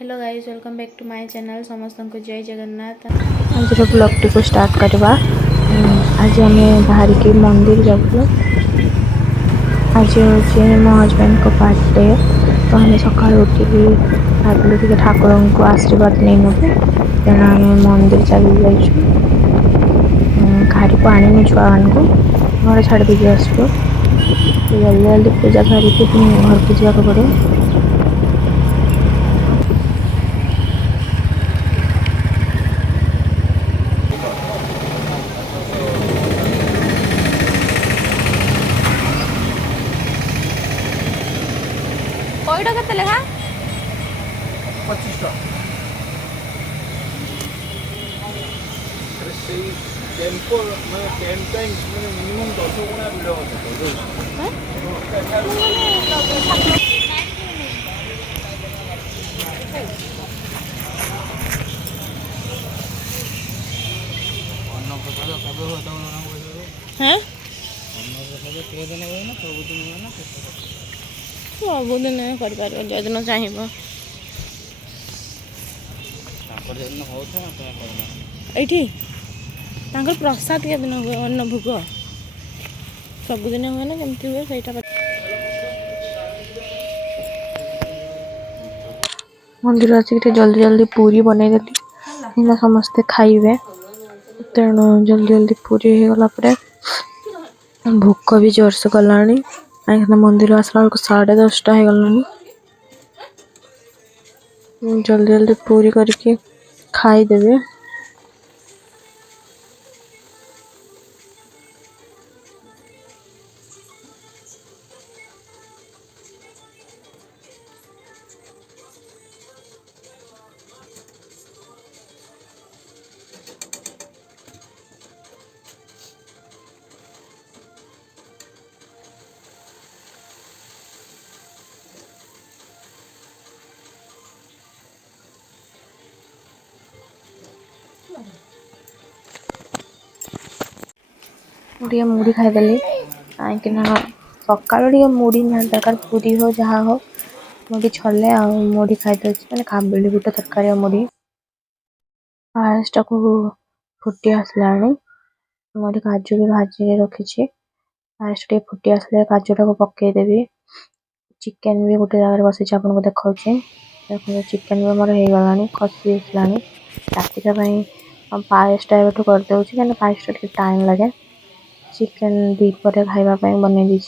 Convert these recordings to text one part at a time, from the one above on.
Hello guys, welcome back to my channel. समस्त को जय जगन्नाथ। आज ब्लॉग टी को स्टार्ट करवा। आज आम बाहर की मंदिर जाऊँ। आज हूँ मो हजबैंड को बर्थडे, तो आम सका उठिकी भाविलु कि ठाकुर को आशीर्वाद नहीं नबु, तेणु आम मंदिर चली जाइछु। गाड़ी को आनी छुआ मान को घर छाड़ देकी आसबो। जल्दी जल्दी पूजा सारिकी घर को जावाक पड़ो। कईटा के लेखा 25 टा टेम्पो मैं 10 टाइम्स मैंने मिनिमम 10 गुना भिड़ हैं सबुदिन कर जदिन चाहिए ये प्रसाद के दिन हुए अन्न भोग सबुदिन हुए ना जमती हुए सहीटा मंदिर आसिक जल्दी जल्दी पूरी बनईदेली समस्ते खाइबे, तेणु जल्दी जल्दी पूरी हो गला परे भोक भी जोरसे गलानी। मंदिर आसला बेलू 10:30 हो गलानी। जल्दी जल्दी पूरी करके खाईदेवे। मुढ़ी खाईदेली कहीं सका मुढ़ी निहाती दरकार, पूरी हो जहाँ हो मुढ़ी छले आ मुढ़ी खाईदे मैंने काबुली बुट तरकारी मुढ़ी पायस को फुटी आसला मुझे काजू भी भाजी रखी। पायस टे फुटी आसले काजू टाक पकईदेवी। चिकेन भी गोटे जगह बस आपको देखा देखो चिकेन भी मोर हो गला कषि आसला रात पायस टाइप करदे क्या पायस टाइम लगे। चिकेन दीपर खाइबा बन दी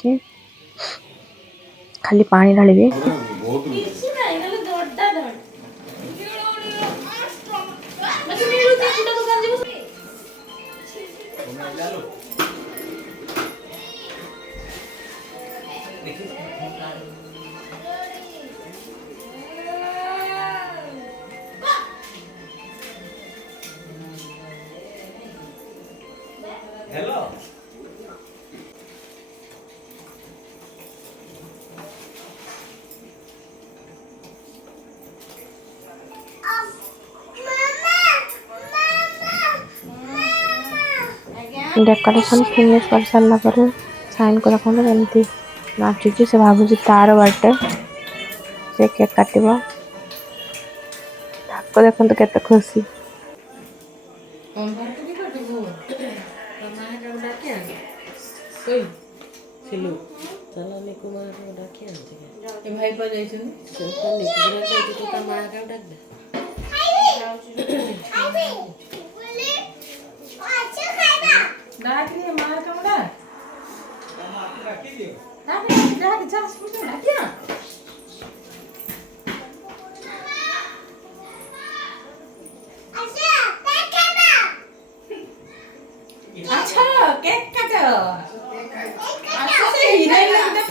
खाली पानी ढाली। हेलो डेकोरेशन फिनिश कर सारा पर साइन को देखो एमती नाचुची से भावुची तार बर्थडे से केक काटब ठाकुर देखो केते खुशी। भाई पर अच्छा केक काट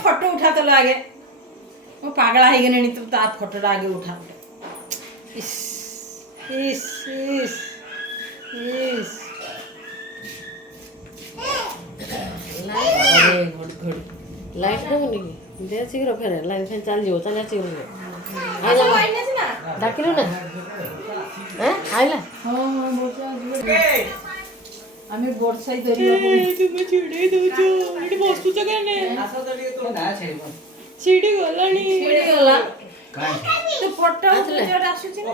फोटो उठा तो आगे वो पागला है नहीं तो ता फोटो आगे उठा इस इस इस इस अरे घड़ी लाइट हो नहीं दे शीघ्र फेरे लाइन फैन चल जिवो चल शीघ्र आइला डाकिलु ना हैं आइला हां हां बोचा आम्ही बोर्ड साइड दरिया तुम्ही चिडे दोजो इडी बसुच केने आसो तो तो ना छे चिडी गलानी चिडी गला ତୁ ଫଟୋ ଆସିଲେ? ଆସୁଛି ନା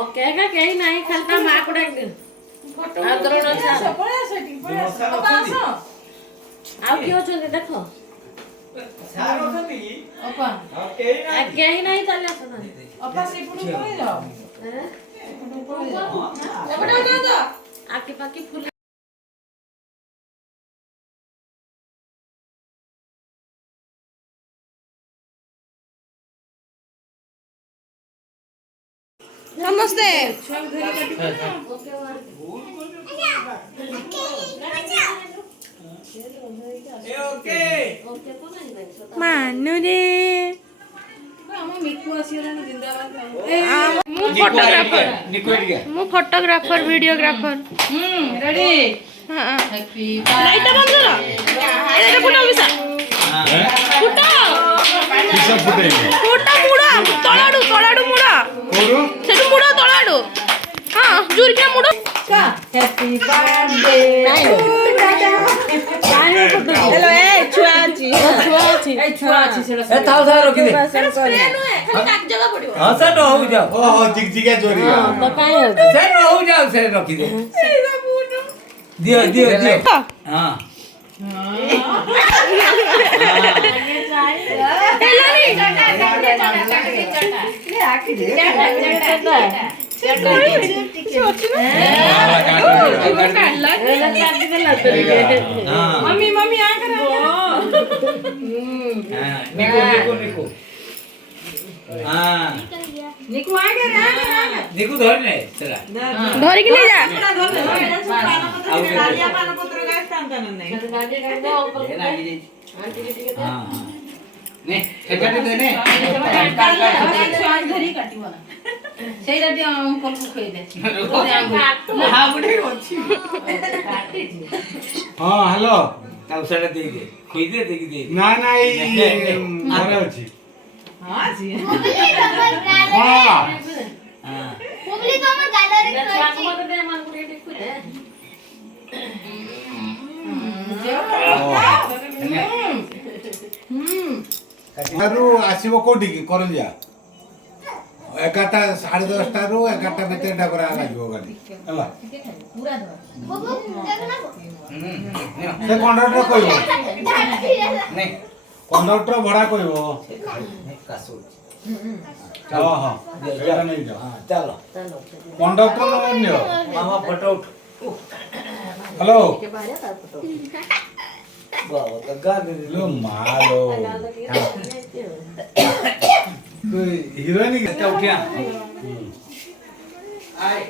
ଓକେ ଏକା କେହି ନାହିଁ ଖାଲି ତା ମା କୁ ଡାକିଦେ ଫଟୋ ଆଉ ଦ୍ରୋଣ ଛାଡ। ପଳେଇ ଆସ ଏଠିକି ପଳେଇ ଆସ ଅପା ଆସ ଆଉ କିଏ ଅଛନ୍ତି ଦେଖ ଅପା ଆଉ କେହି ନାହିଁ ଚାଲି ଆସ ଅପା ସେପଟକୁ ପଳେଇ ଯାଅ ସେପଟକୁ ପଳେଇ ଯାଅ ଏପଟେ ଯାଅ ଆଖି ପାଖି ଫୁଲ ସମସ୍ତେ ମାନୁରେ ମୁଁ ଫଟୋଗ୍ରାଫର ଭିडियोग्राफर रेडी हां लाइट बंद करो एटा फोटो मिसा फोटो फोटो मुड़ा तळाडू मुड़ा सेटु मुड़ा तळाडू हां जुरकिया मुड़ा हैप्पी बर्थडे हेलो ए छुआ अछि सेटा ए थाउ थाउ रखि दे खाली काट जगह पड़ियो हां से न हो जाओ ओ जिगजिगा जोरी तो काई हो से न हो जाओ से रखि दे दियो दियो दियो हां मम्मी मम्मी आ कर निको निको निको हां निकु आ कर निको धर ने चला धरि कि ले जा डालिया पान पत्र गाय स्थान नहीं गाड़ी कर दो ऊपर लागी दे आंटी जी के हां ने हेकाटे दे ने धरि काटिबो ना ସେଇଟା ଦିଅ ଅଙ୍କଲ କୁ ଖୋଇ ଦେ हां बुढी अछि हां हेलो ताऊ सेटा दे दे खोई दे देखि दे ना ना ई मारे अछि हां जी हां मुगली तो हमर गैलरी में छुआ अछि को मत दे मन को रेडी खुद है आरु आसीबो कोठी की करलिया 11:30 10:30 रु 11:00 भितर डाकरा लागिबो गाडी हला बबू देखना से कंडक्टर कहबो नहीं कंडक्टर भड़ा कहबो कासो हां हां एटा नहीं जाओ हां चलो कंडक्टर न नियो मामा फोटो उठ हेलो के बाहर था फोटो बाबा का गा दे लो मालो तो हीरोइन की क्या उठिया आए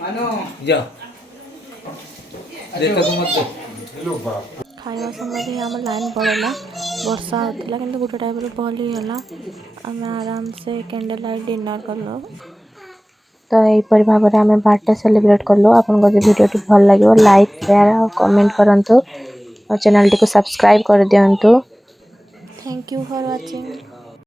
मानो जाओ देखो तुम मत हेलो बाप खाଇବା ସମୟରେ ଆମ ଲାଇନ୍ ପଳେଇଲା ବର୍ଷା ହେଉଥିଲା କିନ୍ତୁ ଗୋଟେ ଟାଇପ୍ର ଭଲ ହେଇଗଲା ଆମେ ଆରାମସେ କ୍ୟାଣ୍ଡେଲ୍ ଲାଇଟ୍ ଡିନର୍ କଲୁ ତ ଏହିପରି ଭାବରେ ଆମେ ବାର୍ଥଡେ ସେଲିବ୍ରେଟ୍ କଲୁ ଆପଣଙ୍କୁ ଯଦି ଭିଡ଼ିଓଟି ଭଲ ଲାଗିବ ଲାଇକ୍ ସେୟାର ଆଉ କମେଣ୍ଟ କରନ୍ତୁ ଆଉ ଚ୍ୟାନେଲଟିକୁ ସବସ୍କ୍ରାଇବ୍ କରିଦିଅନ୍ତୁ ଥ୍ୟାଙ୍କ ୟୁ ଫର୍ ୱାଚିଂ